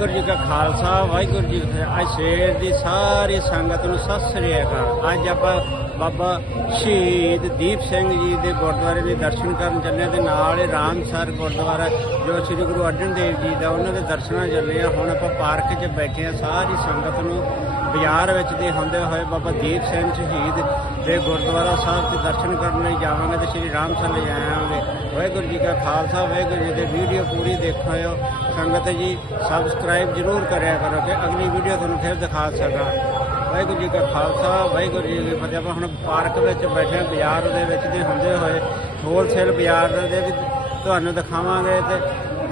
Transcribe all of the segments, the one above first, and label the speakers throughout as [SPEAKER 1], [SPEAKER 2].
[SPEAKER 1] ਵਾਹਿਗੁਰੂ ਜੀ ਕਾ ਖਾਲਸਾ, ਵਾਹਿਗੁਰੂ ਜੀ ਕੀ ਅੱਜ ਸ਼ੇਰ ਦੀ ਸਾਰੀ ਸੰਗਤ ਨੂੰ ਸਤਿ ਸ੍ਰੀ ਅਕਾਲ। ਅੱਜ ਆਪਾਂ ਬਾਬਾ ਸ਼ਹੀਦ ਦੀਪ ਸਿੰਘ ਜੀ ਦੇ ਗੁਰਦੁਆਰੇ ਦੇ ਦਰਸ਼ਨ ਕਰਨ ਚੱਲੇ ਹਾਂ ਤੇ ਨਾਲ ਹੀ ਰਾਮਸਰ ਗੁਰਦੁਆਰਾ, ਜੋ ਸ੍ਰੀ ਗੁਰੂ ਅਰਜਨ ਦੇਵ ਜੀ ਦਾ ਉਹਨਾਂ ਦੇ ਦਰਸ਼ਨਾਂ ਚੱਲੇ ਆ ਹੁਣ ਆਪਾਂ ਪਾਰਕ 'ਚ ਬੈਠੇ ਆ ਸਾਰੀ ਸੰਗਤ ਨੂੰ ਬਾਜ਼ਾਰ ਵਿੱਚ ਦੇ ਹੁੰਦੇ ਹੋਏ ਬਾਬਾ ਦੀਪ ਸਿੰਘ ਸ਼ਹੀਦ ਦੇ ਗੁਰਦੁਆਰਾ ਸਾਹਿਬ 'ਚ ਦਰਸ਼ਨ ਕਰਨ ਲਈ ਜਾਵਾਂਗੇ ਤੇ ਸ੍ਰੀ ਰਾਮਸਰ ਲੈ ਜਾਵਾਂਗੇ ਵਾਹਿਗੁਰੂ ਜੀ ਕਾ ਖਾਲਸਾ, ਵਾਹਿਗੁਰੂ ਜੀ ਦੀ ਵੀਡੀਓ ਪੂਰੀ ਦੇਖਿਓ ਸੰਗਤ ਜੀ ਸਬਸਕ੍ਰਾਈਬ ਜਰੂਰ ਕਰਿਆ ਕਰੋ ਕਿ ਅਗਲੀ ਵੀਡੀਓ ਤੁਹਾਨੂੰ ਫਿਰ ਦਿਖਾ ਸਕਾਂ। ਵਾਹਿਗੁਰੂ ਜੀ ਕਾ ਖਾਲਸਾ, ਵਾਹਿਗੁਰੂ ਜੀ ਕੀ ਫਤਿਹ। ਆਪਾਂ ਹੁਣ ਪਾਰਕ ਵਿੱਚ ਬੈਠੇ ਬਾਜ਼ਾਰ ਦੇ ਵਿੱਚ ਦੇ ਹੁੰਦੇ ਹੋਏ ਹੋਲਸੇਲ ਬਾਜ਼ਾਰ ਦੇ ਵਿੱਚ ਤੁਹਾਨੂੰ ਦਿਖਾਵਾਂਗੇ ਤੇ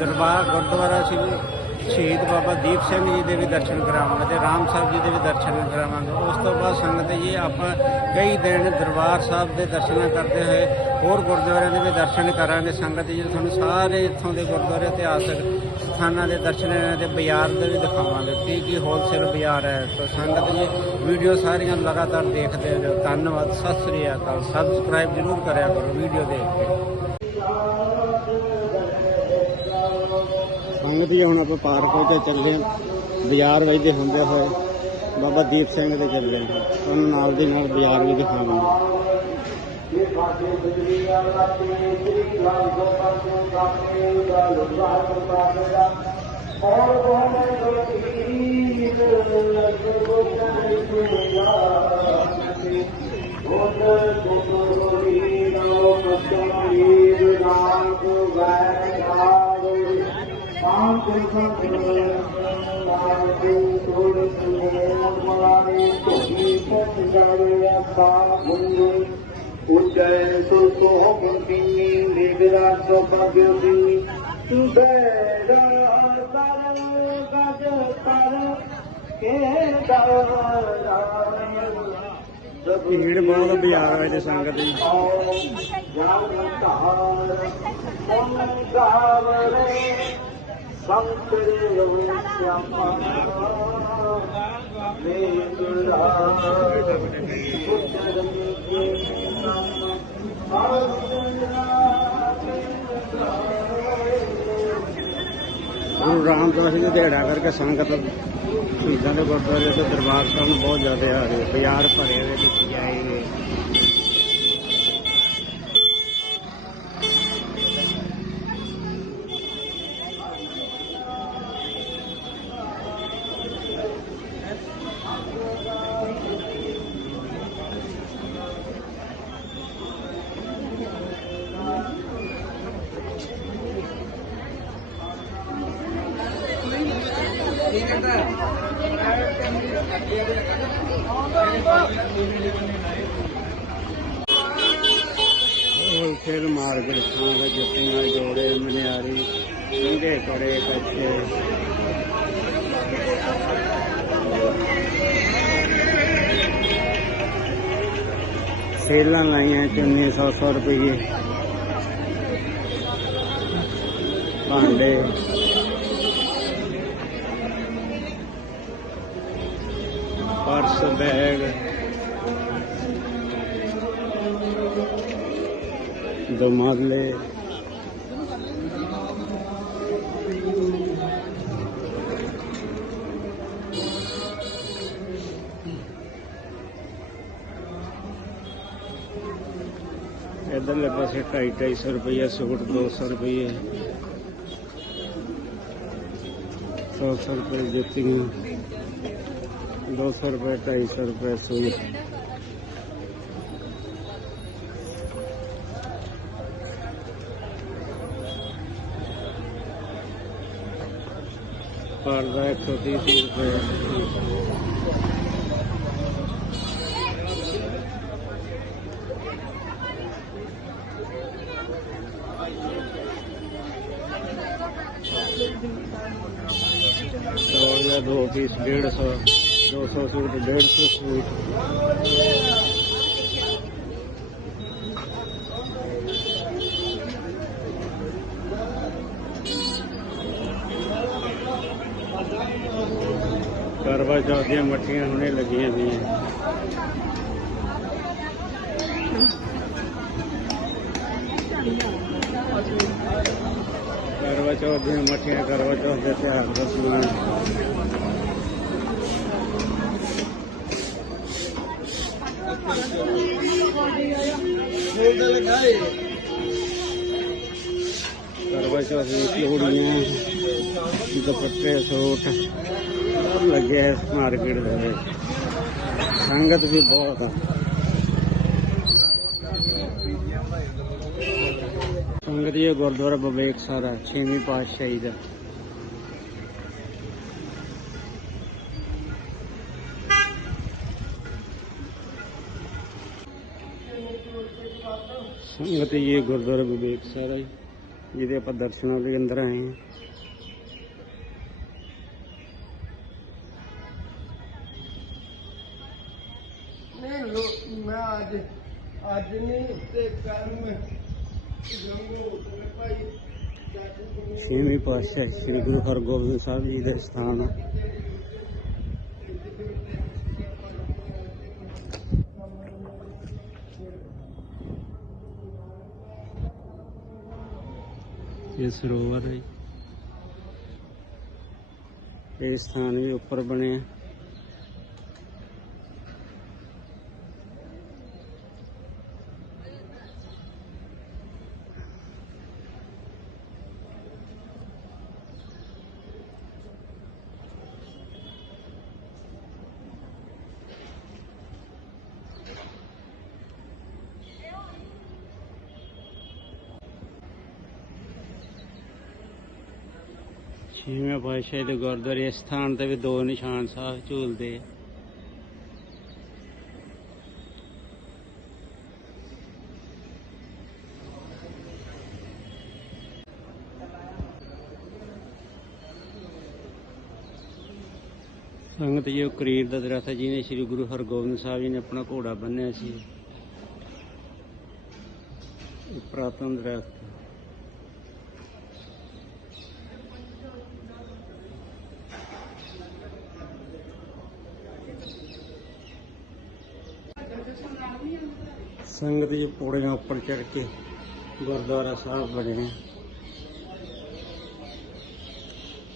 [SPEAKER 1] ਦਰਬਾਰ, ਗੁਰਦੁਆਰਾ ਸ਼੍ਰੀ ਸ਼ਹੀਦ ਬਾਬਾ ਦੀਪ ਸਿੰਘ ਜੀ ਦੇ ਵੀ ਦਰਸ਼ਨ ਕਰਾਵਾਂਗੇ ਤੇ ਰਾਮ ਸਾਹਿਬ ਜੀ ਦੇ ਵੀ ਦਰਸ਼ਨ ਕਰਾਵਾਂਗੇ। ਉਸ ਤੋਂ ਬਾਅਦ ਸੰਗਤ ਜੀ, ਆਪਾਂ ਕਈ ਦਿਨ ਦਰਬਾਰ ਸਾਹਿਬ ਦੇ ਦਰਸ਼ਨ ਕਰਦੇ ਹੋਏ ਹੋਰ ਗੁਰਦੁਆਰਿਆਂ ਦੇ ਵੀ ਦਰਸ਼ਨ ਕਰਾਂਗੇ। ਸੰਗਤ ਜੀ, ਤੁਹਾਨੂੰ ਸਾਰੇ ਇੱਥੋਂ ਦੇ ਗੁਰਦੁਆਰੇ ਇਤਿਹਾਸਕ ਸਥਾਨਾਂ ਦੇ ਦਰਸ਼ਨ ਤੇ ਬਾਜ਼ਾਰ ਦੇ ਵੀ ਦਿਖਾਵਾਂਗੇ। ਕੀ ਕੀ ਹੋਲਸੇਲ ਬਾਜ਼ਾਰ ਹੈ? ਤਾਂ ਸੰਗਤ ਜੀ, ਵੀਡੀਓ ਸਾਰੀਆਂ ਲਗਾਤਾਰ ਦੇਖਦੇ ਰਹੋ ਧੰਨਵਾਦ, ਸਤਿ ਸ੍ਰੀ ਅਕਾਲ। ਸਬਸਕ੍ਰਾਈਬ ਜਰੂਰ ਕਰਿਆ ਕਰੋ ਵੀਡੀਓ ਦੇਖ ਕੇ। ਸੰਗਤ ਜੀ, ਹੁਣ ਆਪਾਂ ਪਾਰਕ ਵਿੱਚ ਚੱਲੇ ਹਾਂ। ਬਾਜ਼ਾਰ ਵਿੱਚ ਦੇ ਹੁੰਦੇ ਹੋਏ ਬਾਬਾ ਦੀਪ ਸਿੰਘ ਦੇ ਚੱਲੇ ਹਾਂ। ਤੁਹਾਨੂੰ ਨਾਲ ਦੀ ਨਾਲ ਬਾਜ਼ਾਰ ਵੀ ਦਿਖਾਵਾਂਗੇ।
[SPEAKER 2] ਨਾਮ ਚਿੰਤਨ ਕਰੇ ਨਾਮ ਦੀ ਸੋਧ ਸੁਨੇ ਮਗਮਾਰੇ ਤੁਹੀ ਸਤ ਜਾਰੇ ਆਪਾ ਗੁੰਜੇ
[SPEAKER 1] ਉਜੈ ਸੁਖੋ
[SPEAKER 2] ਗੁੰਨੀ
[SPEAKER 1] ਨਿਵਰਾ ਸੋ
[SPEAKER 2] ਬਗਦੀ ਸੁਬੈਰਾ ਹਰ ਗਜ ਪਰ ਕੇ ਦਾਰਾ
[SPEAKER 1] ਭੀੜ ਬਹੁਤ ਬਾਜ਼ਾਰ ਵਿੱਚ ਸੰਗਤ ਦੀ ਜਾਨ ਧਾਰ ਮਨ ਧਾਰ ਰੇ ਜੀ ਗੁਰੂ ਰਾਮਦਾਸ ਜੀ ਦਿਹਾੜਾ ਕਰਕੇ ਸੰਗਤ ਸ਼ਹੀਦਾਂ ਦੇ ਗੁਰਦੁਆਰੇ ਤੇ ਦਰਬਾਰ ਸਾਹਿਬ ਨੂੰ ਬਹੁਤ ਜ਼ਿਆਦਾ ਆ ਰਹੀ ਹੈ ਬਾਜ਼ਾਰ ਭਰੇ ਹੋਏ ਵਿੱਚ ਆਏ ਨੇ ਹੋਲਸੇਲ ਮਾਰਕੀਟ ਥਾਂ ਜੁੱਤੀਆਂ ਜੋੜੇ, ਮਨਿਆਰੀ ਕੰਗੇ ਕੜੇ ਕੱਚੇ। ਸੇਲਾਂ ਲਾਈਆਂ ਚੁੰਨੀ 100 100 ਰੁਪਏ ਭਾਂਡੇ। Purse, bag. इधरले पास ढाई ढाई सौ रुपया सूट दो सौ रुपये। सौ सौ रुपये जुती दो सौ रुपये, ढाई सौ रुपये सूट। पर्दा एक सौ तीस रुपये। ਰੁਪਏ ਸੌ ਜਾਂ ਦੋ ਪੀਸ 150 200 ਸੂਟ 150 ਸੂਟ। ਕਰਵਾ ਚੌਥ ਦੀਆਂ ਮੱਠੀਆਂ ਹੁਣੇ ਲੱਗੀਆਂ ਹੋਈਆਂ। ਕਰਵਾ ਕਰਵਾ ਚੌਥ ਦੀਆਂ ਮੱਠੀਆਂ, ਕਰਵਾ ਚੌਥ ਦੇ ਤਿਉਹਾਰ ਦਾ ਸਮਾਨ। ਕਰਵਾ ਚੌਥ ਦੀ ਚੂੜੀਆਂ ਦੁਪੱਟੇ ਸੂਟ ਸਭ ਲੱਗੇ ਹੈ ਇਸ ਮਾਰਕੀਟ ਦੇ ਵਿੱਚ ਸੰਗਤ ਵੀ ਬਹੁਤ ਆ ਸੰਗਤ ਇਹ ਗੁਰਦੁਆਰਾ ਬਵੇਕ ਸਾਰਾ ਛੇਵੀਂ ਪਾਤਸ਼ਾਹੀ ਦਾ ਸੰਗਤ ਇਹ ਗੁਰਦੁਆਰਾ ਬਵੇਕ ਸਾਰਾ ਜੀ ਜਿਹਦੇ ਆਪਾਂ ਦਰਸ਼ਨਾਂ ਲਈ ਅੰਦਰ ਆਏ ਹਾਂ।
[SPEAKER 3] ਨਹੀਂ ਲੋ ਮੈਂ ਅੱਜ ਅੱਜ ਨਹੀਂ ਤੇ ਕੱਲ ਮੈਂ ਜੰਗੋ ਤੇ ਭਾਈ
[SPEAKER 1] ਛੇਵੀਂ ਪਾਤਸ਼ਾਹ ਸ੍ਰੀ ਗੁਰੂ ਹਰਗੋਬਿੰਦ ਸਾਹਿਬ ਜੀ ਦੇ ਸਥਾਨ ਇਹ ਸਰੋਵਰ ਹੈ ਇਹ ਸਥਾਨ ਵੀ ਉੱਪਰ ਬਣਿਆ। ਛੇਵੇਂ ਪਾਤਸ਼ਾਹ ਦੇ ਗੁਰਦੁਆਰੇ ਸਥਾਨ ਤੇ ਵੀ ਦੋ ਨਿਸ਼ਾਨ ਸਾਹਿਬ ਝੂਲਦੇ ਆ। ਸੰਗਤ ਜੀ, ਉਹ ਕਰੀਰ ਦਾ ਦਰਖਤ ਹੈ, ਜਿਹਨੇ ਸ੍ਰੀ ਗੁਰੂ ਹਰਗੋਬਿੰਦ ਸਾਹਿਬ ਜੀ ਨੇ ਆਪਣਾ ਘੋੜਾ ਬੰਨਿਆ ਸੀ। ਇਹ ਪ੍ਰਾਤਨ ਦਰਖਤ ਸੰਗਤ ਜੀ ਪੌੜੀਆਂ ਉੱਪਰ ਚੜ ਕੇ ਗੁਰਦੁਆਰਾ ਸਾਹਿਬ ਬਣਿਆ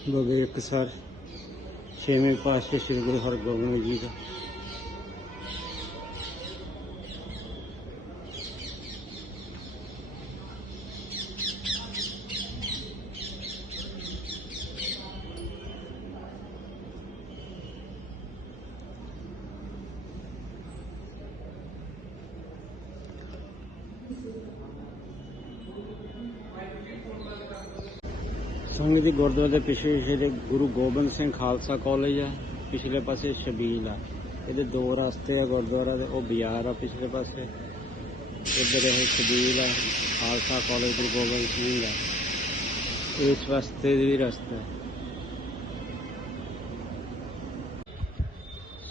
[SPEAKER 1] ਬਵੇਕ ਸਰ, ਛੇਵੇਂ ਪਾਤਸ਼ਾਹ ਸ੍ਰੀ ਗੁਰੂ ਹਰਗੋਬਿੰਦ ਜੀ ਦਾ। ਸੰਗਤ ਜੀ ਗੁਰਦੁਆਰੇ ਦੇ ਪਿਛੇ ਜਿਹੜੇ ਗੁਰੂ ਗੋਬਿੰਦ ਸਿੰਘ ਖਾਲਸਾ ਕਾਲਜ ਆ, ਪਿਛਲੇ ਪਾਸੇ ਸ਼ਬੀਲ ਆ। ਇਹਦੇ ਦੋ ਰਸਤੇ ਆ ਗੁਰਦੁਆਰਾ ਦੇ, ਉਹ ਬਾਜ਼ਾਰ ਆ ਪਿਛਲੇ ਪਾਸੇ। ਇੱਧਰ ਇਹ ਸ਼ਬੀਲ ਆ, ਖਾਲਸਾ ਕਾਲਜ ਗੁਰੂ ਗੋਬਿੰਦ ਸਿੰਘ ਆ ਇਸ ਰਸਤੇ ਦੇ ਵੀ ਰਸਤਾ ਹੈ।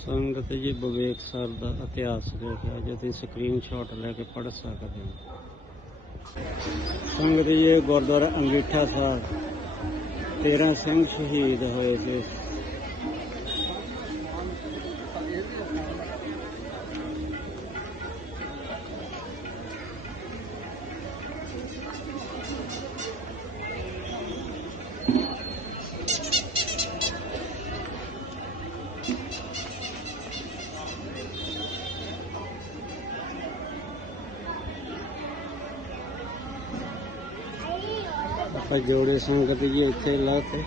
[SPEAKER 1] ਸੰਗਤ ਜੀ, ਵਿਵੇਕ ਸਰ ਦਾ ਇਤਿਹਾਸ ਦੇਖਿਆ ਜੇ ਤੁਸੀਂ ਸਕਰੀਨਸ਼ਾਟ ਲੈ ਕੇ ਪੜ੍ਹ ਸਕਦੇ ਹੋ। ਸੰਗਤ ਜੀ ਗੁਰਦੁਆਰਾ ਅੰਗੀਠਾ ਸਾਹਿਬ। 13 ਸਿੰਘ ਸ਼ਹੀਦ ਹੋਏ ਸੀ ਆਪਾਂ ਜੋੜੇ ਸੰਗਤ ਜੀ ਇੱਥੇ ਲਾਤੇ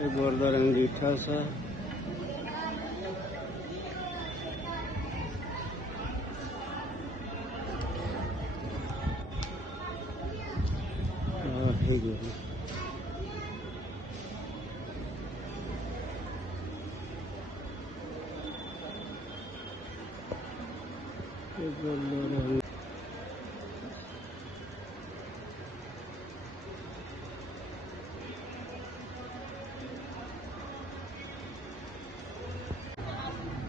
[SPEAKER 1] ਇਹ ਗੁਰਦੁਆਰਾ ਅੰਗੀਠਾ ਸਾਹਿਬ। ਵਾਹਿਗੁਰੂ ਇਹ ਗੁਰਦੁਆਰਾ ਅੰਗ-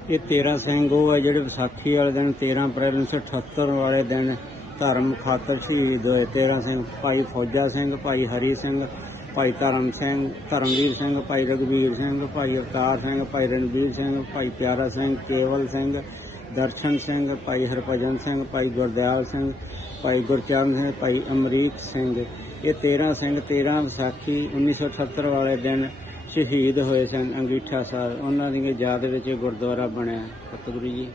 [SPEAKER 1] ਇਹ 13 ਸਿੰਘ ਉਹ ਹੈ ਜਿਹੜੇ ਵਿਸਾਖੀ ਵਾਲੇ ਦਿਨ 13 ਅਪ੍ਰੈਲ 1978 ਵਾਲੇ ਦਿਨ ਧਰਮ ਖਾਤਰ ਸ਼ਹੀਦ ਹੋਏ 13 ਸਿੰਘ ਭਾਈ ਫੌਜਾ ਸਿੰਘ ਭਾਈ ਹਰੀ ਸਿੰਘ ਭਾਈ ਧਰਮ ਸਿੰਘ ਧਰਮਵੀਰ ਸਿੰਘ ਭਾਈ ਰਘਵੀਰ ਸਿੰਘ ਭਾਈ ਅਵਤਾਰ ਸਿੰਘ ਭਾਈ ਰਣਵੀਰ ਸਿੰਘ ਭਾਈ ਪਿਆਰਾ ਸਿੰਘ ਕੇਵਲ ਸਿੰਘ ਦਰਸ਼ਨ ਸਿੰਘ ਭਾਈ ਹਰਭਜਨ ਸਿੰਘ ਭਾਈ ਗੁਰਦਿਆਲ ਸਿੰਘ ਭਾਈ ਗੁਰਚਰਨ ਸਿੰਘ ਭਾਈ ਅਮਰੀਕ ਸਿੰਘ ਇਹ 13 ਸਿੰਘ 13 ਵਿਸਾਖੀ 1978 ਵਾਲੇ ਦਿਨ ਸ਼ਹੀਦ ਹੋਏ ਸਨ ਅੰਗੀਠਾ ਸਾਹਿਬ। ਉਹਨਾਂ ਦੀ ਯਾਦ ਵਿੱਚ ਇਹ ਗੁਰਦੁਆਰਾ ਬਣਿਆ। ਸਤਿਗੁਰੂ ਜੀ।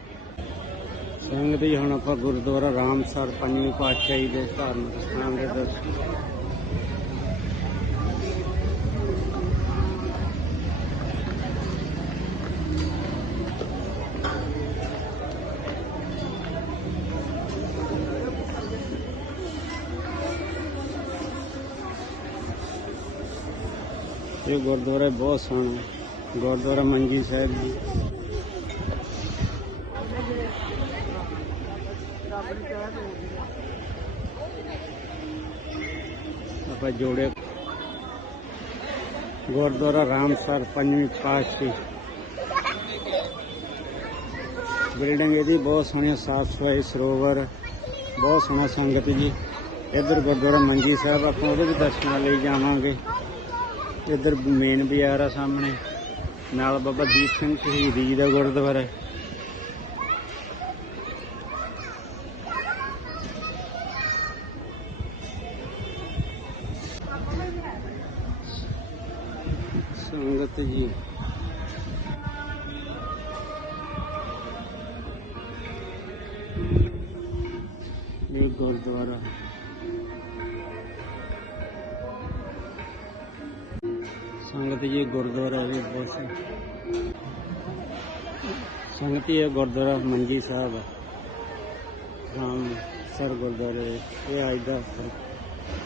[SPEAKER 1] ਸੰਗਤ ਜੀ, ਹੁਣ ਆਪਾਂ ਗੁਰਦੁਆਰਾ ਰਾਮਸਰ ਪੰਜਵੀਂ ਪਾਤਸ਼ਾਹੀ ਦੇ ਧਾਰਮਿਕ ਸਥਾਨ ਦੇ ਦਰਸ਼ਨ ਇਹ ਗੁਰਦੁਆਰਾ ਬਹੁਤ ਸੋਹਣਾ ਗੁਰਦੁਆਰਾ ਮੰਜੀ ਸਾਹਿਬ ਜੀ। ਆਪਾਂ ਜੋੜੇ। ਗੁਰਦੁਆਰਾ ਰਾਮਸਰ, ਪੰਜਵੀਂ ਪਾਤਸ਼ਾਹੀ। ਬਿਲਡਿੰਗ ਇਹਦੀ ਬਹੁਤ ਸੋਹਣੀ ਸਾਫ਼ ਸਫ਼ਾਈ, ਸਰੋਵਰ। ਬਹੁਤ ਸੋਹਣਾ ਸੰਗਤ ਜੀ। ਇੱਧਰ ਗੁਰਦੁਆਰਾ ਮੰਜੀ ਸਾਹਿਬ, ਆਪਾਂ ਉਹਦੇ ਵੀ ਦਰਸ਼ਨਾਂ ਲਈ ਜਾਵਾਂਗੇ। ਇੱਧਰ ਮੇਨ ਬਾਜ਼ਾਰ ਆ ਸਾਹਮਣੇ। ਨਾਲ ਬਾਬਾ ਦੀਪ ਸਿੰਘ ਸ਼ਹੀਦ ਜੀ ਦਾ ਗੁਰਦੁਆਰਾ। ਹੈ ਸੰਗਤ ਜੀ। ਇਹ ਗੁਰਦੁਆਰਾ। ਸੰਗਤ ਜੀ, ਗੁਰਦੁਆਰਾ ਵੀ ਬਹੁਤ ਸੰਗਤ ਇਹ ਗੁਰਦੁਆਰਾ ਮੰਜੀ ਸਾਹਿਬ ਰਾਮ ਸਰ ਗੁਰਦੁਆਰੇ, ਇਹ ਅੱਜ ਦਾ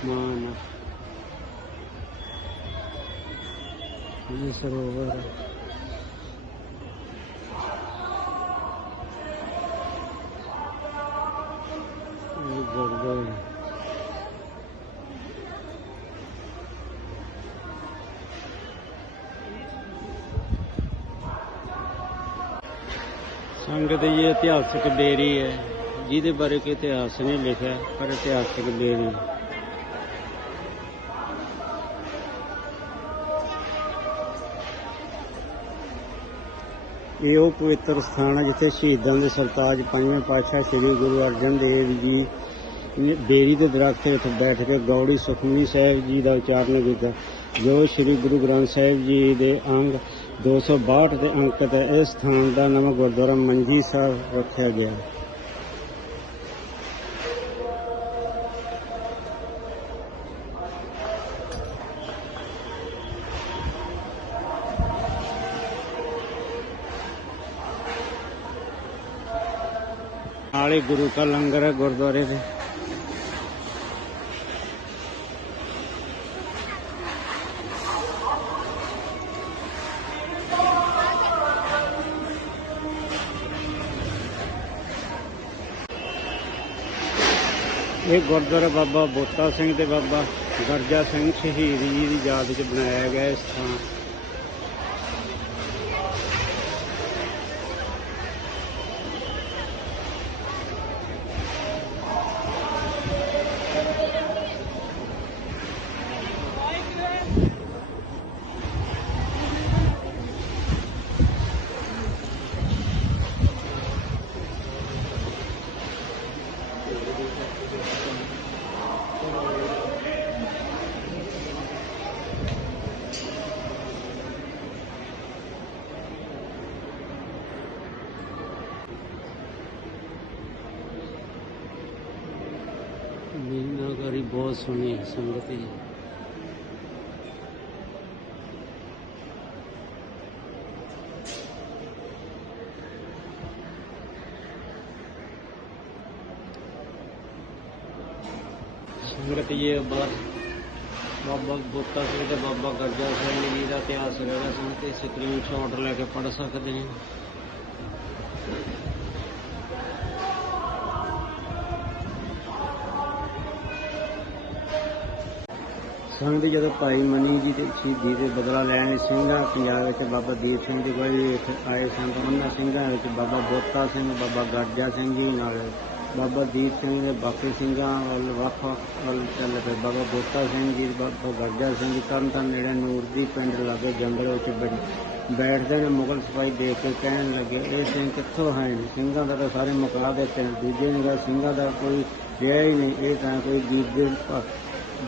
[SPEAKER 1] ਮਾਨ ਇਹ ਸਰੋਵਰ ਹੈ ਸੰਗਤ ਜੀ, ਇਤਿਹਾਸਕ ਡੇਰੀ ਹੈ। ਜਿਹਦੇ ਬਾਰੇ ਕੋਈ ਇਤਿਹਾਸ ਨਹੀਂ ਲਿਖਿਆ, ਪਰ ਇਤਿਹਾਸਕ ਡੇਰੀ। ਇਹ ਉਹ ਪਵਿੱਤਰ ਸਥਾਨ ਹੈ ਜਿੱਥੇ ਸ਼ਹੀਦਾਂ ਦੇ ਸਰਤਾਜ ਪੰਜਵੇਂ ਪਾਤਸ਼ਾਹ ਸ੍ਰੀ ਗੁਰੂ ਅਰਜਨ ਦੇਵ ਜੀ ਨੇ ਬੇਰੀ ਦੇ ਦਰਖਤ ਹੇਠ ਬੈਠ ਕੇ ਗੌੜੀ ਸੁਖਮਨੀ ਸਾਹਿਬ ਜੀ ਦਾ ਉਚਾਰਨ ਕੀਤਾ, ਜੋ ਸ੍ਰੀ ਗੁਰੂ ਗ੍ਰੰਥ ਸਾਹਿਬ ਜੀ ਦੇ ਅੰਗ 262 ਦੇ ਅੰਕਿਤ ਹੈ ਇਸ ਸਥਾਨ ਦਾ ਨਾਮ ਗੁਰਦੁਆਰਾ ਮੰਜੀ ਸਾਹਿਬ ਰੱਖਿਆ ਗਿਆ। ਨਾਲੇ ਗੁਰੂ ਕਾ ਲੰਗਰ ਹੈ ਗੁਰਦੁਆਰੇ ਦੇ। ਇਹ ਗੁਰਦੁਆਰਾ ਬਾਬਾ ਬੋਤਾ ਸਿੰਘ ਤੇ ਬਾਬਾ ਗਰਜਾ ਸਿੰਘ ਸ਼ਹੀਦ ਜੀ ਦੀ ਯਾਦ 'ਚ ਬਣਾਇਆ ਗਿਆ ਇਸ ਥਾਂ। ਸੁਣੀ ਬਹੁਤ ਸੰਗਤ ਜੀ। ਸੰਗਤ ਬਾਬਾ ਬਾਬਾ ਬੋਤਾ ਸਿੰਘ ਤੇ ਬਾਬਾ ਗਰਜਾ ਸਿੰਘ ਜੀ ਦਾ ਇਤਿਹਾਸ ਹੈਗਾ ਸੰਗਤ ਤੇ ਸਕਰੀਨ ਸ਼ਾਟ ਲੈ ਕੇ ਪੜ ਸਕਦੇ ਹਾਂ ਸੰਗਤ ਜੀ, ਜਦੋਂ ਭਾਈ ਮਨੀ ਜੀ ਦੇ ਸ਼ਹੀਦੀ ਦੇ ਬਦਲਾ ਲੈਣ ਲਈ ਸਿੰਘਾਂ ਪੰਜਾਬ ਵਿੱਚ, ਬਾਬਾ ਦੀਪ ਸਿੰਘ ਜੀ ਕੋਈ ਇੱਥੇ ਆਏ ਸਨ ਉਹਨਾਂ ਸਿੰਘਾਂ ਵਿੱਚ ਬਾਬਾ ਬੋਤਾ ਸਿੰਘ, ਬਾਬਾ ਗਰਜਾ ਸਿੰਘ ਜੀ ਨਾਲ, ਬਾਬਾ ਦੀਪ ਸਿੰਘ ਦੇ ਬਾਕੀ ਸਿੰਘਾਂ ਵੱਲ ਵੱਖ ਵੱਖ ਵੱਲ ਚੱਲ ਪਏ ਬਾਬਾ ਬੋਤਾ ਸਿੰਘ ਜੀ, ਬਾਬਾ ਗਰਜਾ ਸਿੰਘ ਜੀ, ਤਰਨ ਤਾਰਨ ਨੇੜੇ ਨੂਰਦੀ ਪਿੰਡ ਲਾਗੇ ਜੰਗਲ ਵਿੱਚ ਬੈਠਦੇ ਨੇ, ਮੁਗਲ ਸਿਪਾਹੀ ਦੇਖ ਕੇ ਕਹਿਣ ਲੱਗੇ, ਇਹ ਸਿੰਘ ਕਿੱਥੋਂ ਹੈ ਸਿੰਘਾਂ ਦਾ ਤਾਂ ਸਾਰੇ ਮੁਕਾ ਦਿੱਤੇ ਨੇ। ਦੂਜੇ ਨੇ ਸਿੰਘਾਂ ਦਾ ਕੋਈ ਰਿਹਾ ਹੀ ਨਹੀਂ, ਇਹ ਤਾਂ ਕੋਈ ਗਿੱਦੜ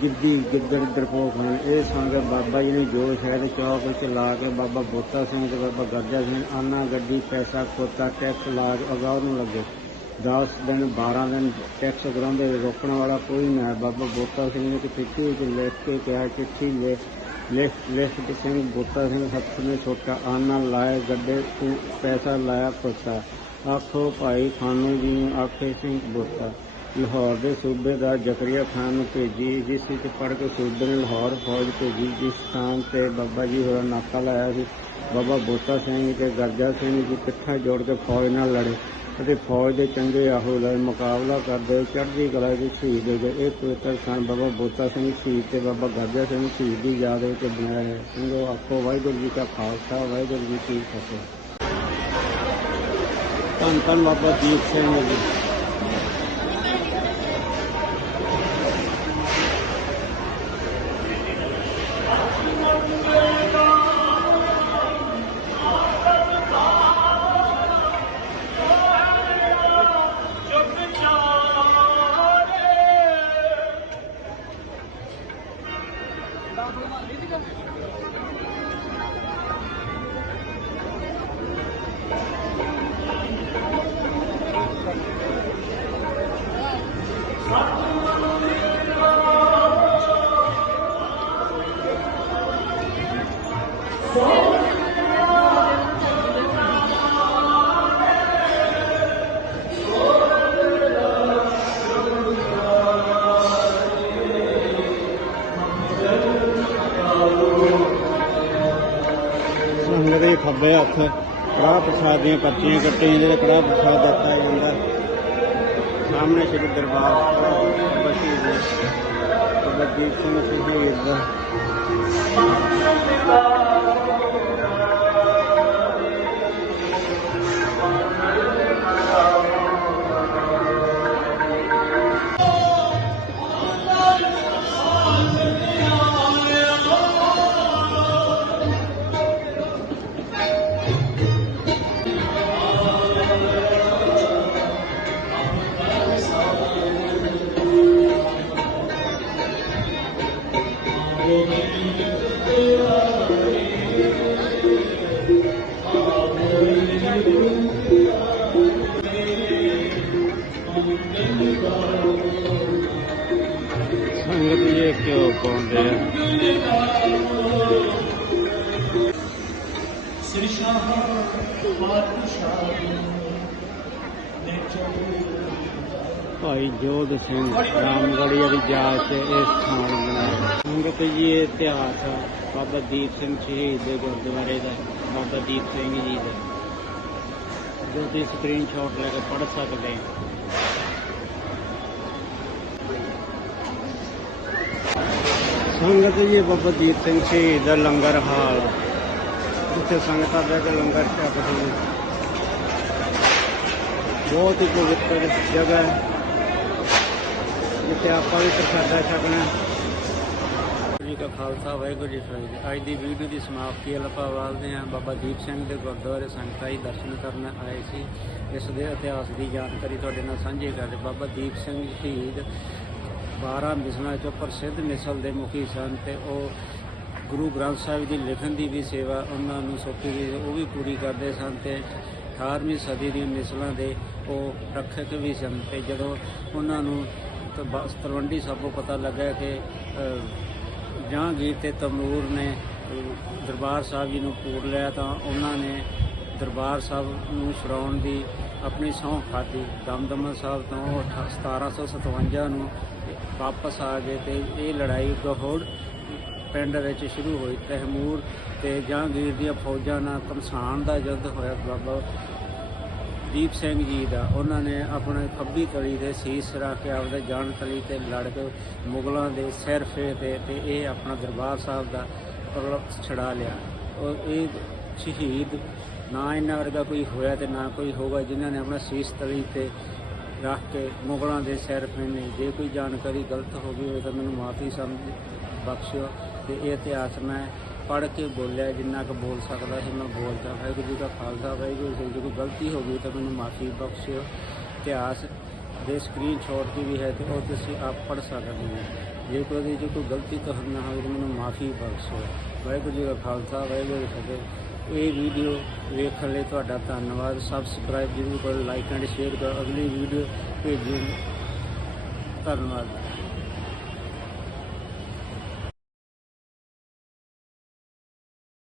[SPEAKER 1] ਗਿੱਦੀ, ਗਿੱਦੜ ਡਰਪੋਕ ਹਨ ਇਹ ਸੁਣ ਬਾਬਾ ਜੀ ਨੇ ਜੋਸ਼ ਹੈ ਤੇ ਚੌਕ ਵਿੱਚ ਲਾ ਕੇ ਬਾਬਾ ਬੋਤਾ ਸਿੰਘ ਤੇ ਬਾਬਾ ਗਰਜਾ ਸਿੰਘ, ਆਨਾ ਗੱਡੀ, ਪੈਸਾ ਕੋਤਾ ਟੈਕਸ ਲਾ ਕੇ ਅਗਾਉ ਨੂੰ ਲੱਗੇ। 10 ਦਿਨ 12 ਦਿਨ ਟੈਕਸ ਕਰਾਉਂਦੇ ਰੋਕਣ ਵਾਲਾ ਕੋਈ ਨਹੀਂ ਹੈ। ਬਾਬਾ ਬੋਤਾ ਸਿੰਘ ਨੇ ਚਿੱਠੀ ਵਿੱਚ ਲਿਖ ਕੇ ਕਿਹਾ, ਚਿੱਠੀ ਲੈ, ਲਿਖ ਲਿਖ ਕੇ ਸਿੰਘ ਬੋਤਾ ਸਿੰਘ ਹੱਥ ਨੇ ਛੋਟਾ ਆਨਾ ਲਾਏ ਗੱਡੇ ਪੈਸਾ ਲਾਇਆ ਕੋਤਾ ਆਖੋ ਭਾਈ, ਖਾਨੂ ਜੀ ਨੂੰ ਆਖੇ, ਸਿੰਘ ਬੋਤਾ। ਲਾਹੌਰ ਦੇ ਸੂਬੇਦਾਰ ਜ਼ਕਰੀਆ ਖਾਨ ਨੂੰ ਭੇਜੀ ਜਿਸ ਵਿੱਚ ਪੜ੍ਹ ਕੇ ਸੂਬੇ ਨੇ ਲਾਹੌਰ ਫੌਜ ਭੇਜੀ, ਜਿਸ ਸਥਾਨ ਤੇ ਬਾਬਾ ਜੀ ਹੋਰਾਂ ਨਾਕਾ ਲਾਇਆ ਸੀ। ਬਾਬਾ ਬੋਤਾ ਸਿੰਘ ਤੇ ਗਰਜਾ ਸਿੰਘ ਜੀ ਇਕੱਠਾ ਜੋੜ ਕੇ ਫੌਜ ਨਾਲ ਲੜੇ ਅਤੇ ਫੌਜ ਦੇ ਚੰਗੇ ਆਹੋ ਲਈ ਮੁਕਾਬਲਾ ਕਰਦੇ ਚੜ੍ਹਦੀ ਕਲਾ ਵਿੱਚ ਸ਼ਹੀਦ ਹੋ ਗਏ। ਇਹ ਪਵਿੱਤਰ ਸਥਾਨ ਬਾਬਾ ਬੋਤਾ ਸਿੰਘ ਸ਼ਹੀਦ ਤੇ ਬਾਬਾ ਗਰਜਾ ਸਿੰਘ ਸ਼ਹੀਦ ਦੀ ਯਾਦ ਵਿੱਚ ਬਣਾਇਆ ਹੈ। ਸਿੰਘੋ ਆਖੋ ਵਾਹਿਗੁਰੂ ਜੀ ਕਾ ਖਾਲਸਾ, ਵਾਹਿਗੁਰੂ ਜੀ ਕੀ ਫਤਿਹ। ਧੰਨ ਧੰਨ ਬਾਬਾ ਦੀਪ ਸਿੰਘ ਜੀ। ਖੱਬੇ ਹੱਥ ਕੜਾਹ ਪ੍ਰਸਾਦ ਦੀਆਂ ਪਰਚੀਆਂ ਕੱਟੀਆਂ ਜਿਹੜੇ ਕੜਾਹ ਪ੍ਰਸਾਦ ਦਿੱਤਾ ਜਾਂਦਾ। ਸਾਹਮਣੇ ਸ੍ਰੀ ਦਰਬਾਰ ਸਾਹਿਬ ਬਸੀ ਦੇ ਬੱਦੀ ਸਿੰਘ ਸ਼ਹੀਦ ਦਾ। ਭਾਈ ਜੋਧ ਸਿੰਘ ਰਾਮਗੜੀਆ ਦੀ ਜਾਤ ਚ ਇਹ ਸਥਾਨ ਬਣਾਇਆ ਸੰਗਤ ਜੀ, ਇਹ ਇਤਿਹਾਸ ਆ। ਬਾਬਾ ਦੀਪ ਸਿੰਘ ਸ਼ਹੀਦ ਦੇ ਗੁਰਦੁਆਰੇ ਦਾ, ਬਾਬਾ ਦੀਪ ਸਿੰਘ ਜੀ ਦਾ। ਜੋ ਤੁਸੀਂ ਸਕਰੀਨਸ਼ਾਟ ਲੈ ਕੇ ਪੜ੍ਹ ਸਕਦੇ ਹੋ ਸੰਗਤ ਜੀ ਬਾਬਾ ਦੀਪ ਸਿੰਘ ਸ਼ਹੀਦ ਦਾ ਲੰਗਰ ਹਾਲ। ਜਿੱਥੇ ਸੰਗਤਾਂ ਬਹਿ ਕੇ ਲੰਗਰ ਛਕਦੀਆਂ ਨੇ। ਬਹੁਤ ਹੀ ਪਵਿੱਤਰ ਜਗ੍ਹਾ ਹੈ। ਜਿੱਥੇ ਆਪਾਂ ਵੀ ਪ੍ਰਸ਼ਾਦਾ ਛਕਣਾ ਹੈ। ਜੀ ਕਾ ਖਾਲਸਾ, ਵਾਹਿਗੁਰੂ ਜੀ ਫਤਿਹ। ਅੱਜ ਦੀ ਵੀਡੀਓ ਦੀ ਸਮਾਪਤੀ ਆਪਾਂ ਵਾਲਦੇ ਹਾਂ। ਬਾਬਾ ਦੀਪ ਸਿੰਘ ਦੇ ਗੁਰਦੁਆਰੇ ਸੰਗਤਾਂ ਹੀ ਦਰਸ਼ਨ ਕਰਨ ਆਏ ਸੀ। ਇਸ ਦੇ ਇਤਿਹਾਸ ਦੀ ਜਾਣਕਾਰੀ ਤੁਹਾਡੇ ਨਾਲ ਸਾਂਝੀ ਕਰਦੇ ਬਾਬਾ ਦੀਪ ਸਿੰਘ ਸ਼ਹੀਦ 12 ਮਿਸਲਾਂ ਚੋਂ ਪ੍ਰਸਿੱਧ ਮਿਸਲ ਦੇ ਮੁਖੀ ਸਨ ਤੇ ਉਹ ਗੁਰੂ ਗ੍ਰੰਥ ਸਾਹਿਬ ਦੀ ਲਿਖਣ ਦੀ ਵੀ ਸੇਵਾ ਉਹਨਾਂ ਨੂੰ ਸੌਂਪੀ ਗਈ ਉਹ ਵੀ ਪੂਰੀ ਕਰਦੇ ਸਨ ਤੇ 18ਵੀਂ ਸਦੀ ਦੀਆਂ ਮਿਸਲਾਂ ਦੇ ਉਹ ਰੱਖਕ ਵੀ ਸਨ ਤੇ ਜਦੋਂ ਉਹਨਾਂ ਨੂੰ ਤਲਵੰਡੀ ਸਾਬੋ ਪਤਾ ਲੱਗਾ ਕਿ ਜਹਾਂਗੀਰ ਤੇ ਤਮੂਰ ਨੇ ਦਰਬਾਰ ਸਾਹਿਬ ਜੀ ਨੂੰ ਪੂਰ ਲਿਆ ਤਾਂ ਉਹਨਾਂ ਨੇ ਦਰਬਾਰ ਸਾਹਿਬ ਨੂੰ ਛੁਡਾਉਣ ਦੀ ਆਪਣੀ ਸਹੁੰ ਖਾਧੀ। ਦਮਦਮਾ ਸਾਹਿਬ ਤੋਂ ਉਹ ਅਠਾ- 1757 ਨੂੰ ਵਾਪਸ ਆ ਗਏ ਤੇ ਇਹ ਲੜਾਈ ਗਹੋੜ ਪਿੰਡ ਵਿੱਚ ਸ਼ੁਰੂ ਹੋਈ ਤਹਿਮੂਰ ਤੇ ਜਹਾਂਗੀਰ ਦੀਆਂ ਫੌਜਾਂ ਨਾਲ ਕਮਸਾਨ ਦਾ ਯੁੱਧ ਹੋਇਆ। ਬਾਬਾ ਦੀਪ ਸਿੰਘ ਜੀ ਦਾ, ਉਹਨਾਂ ਨੇ ਆਪਣੇ ਖੱਬੀ ਤਲੀ ਦੇ ਸੀਸ ਰੱਖ ਕੇ ਆਪਦੇ ਜਾਨ ਤਲੀ ਤੇ ਲੜ ਕੇ ਮੁਗਲਾਂ ਦੇ ਸਿਰ ਫੇ ਤੇ ਤੇ ਇਹ ਆਪਣਾ ਦਰਬਾਰ ਸਾਹਿਬ ਦਾ ਪ੍ਰਲਪ ਛੜਾ ਲਿਆ। ਔਰ ਇਹ ਸ਼ਹੀਦ ਨਾ ਇਹਨਾਂ ਵਰਗਾ ਕੋਈ ਹੋਇਆ ਤੇ ਨਾ ਕੋਈ ਹੋਗਾ ਜਿਨ੍ਹਾਂ ਨੇ ਆਪਣਾ ਸੀਸ ਤਲੀ ਤੇ ਰੱਖ ਕੇ ਮੁਗਲਾਂ ਦੇ ਸਿਰ ਫੇਨੇ ਜੇ ਕੋਈ ਜਾਣਕਾਰੀ ਗਲਤ ਹੋ ਗਈ ਹੋਵੇ ਤਾਂ ਮੈਨੂੰ ਮਾਫੀ ਸਮਝ, ਬਖਸ਼ਿਓ। ਤੇ ਇਹ ਇਤਿਹਾਸ ਮੈਂ ਪੜ੍ਹ ਕੇ ਬੋਲਿਆ, ਜਿੰਨਾ ਕੁ ਬੋਲ ਸਕਦਾ ਸੀ ਮੈਂ ਬੋਲਦਾ। ਵਾਹਿਗੁਰੂ ਜੀ ਦਾ ਖਾਲਸਾ, ਵਾਹਿਗੁਰੂ ਜੀ ਜੇ ਕੋਈ ਗਲਤੀ ਹੋ ਗਈ ਤਾਂ ਮੈਨੂੰ ਮਾਫੀ ਬਖਸ਼ਿਓ। ਇਤਿਹਾਸ ਦੇ ਸਕਰੀਨਸ਼ਾਟ ਦੀ ਵੀ ਹੈ ਤੇ ਉਹ ਤੁਸੀਂ ਆਪ ਪੜ੍ਹ ਸਕਦੇ ਹੋ। ਜੇ ਕੋਈ ਉਹਦੇ ਕੋਈ ਗਲਤੀ ਤੁਹਾਨੂੰ ਨਾ ਹੋਵੇ ਤਾਂ ਮੈਨੂੰ ਮਾਫੀ ਬਖਸ਼ਿਓ। ਵਾਹਿਗੁਰੂ ਜੀ ਦਾ ਖਾਲਸਾ, ਵਾਹਿਗੁਰੂ ਜੀ ਫਤਿਹ। ਇਹ ਵੀਡੀਓ ਵੇਖਣ ਲਈ ਤੁਹਾਡਾ ਧੰਨਵਾਦ। ਸਬਸਕ੍ਰਾਈਬ ਜ਼ਰੂਰ ਕਰੋ ਲਾਈਕ ਐਂਡ ਸ਼ੇਅਰ ਕਰੋ। ਅਗਲੀ ਵੀਡੀਓ ਭੇਜੋ ਧੰਨਵਾਦ।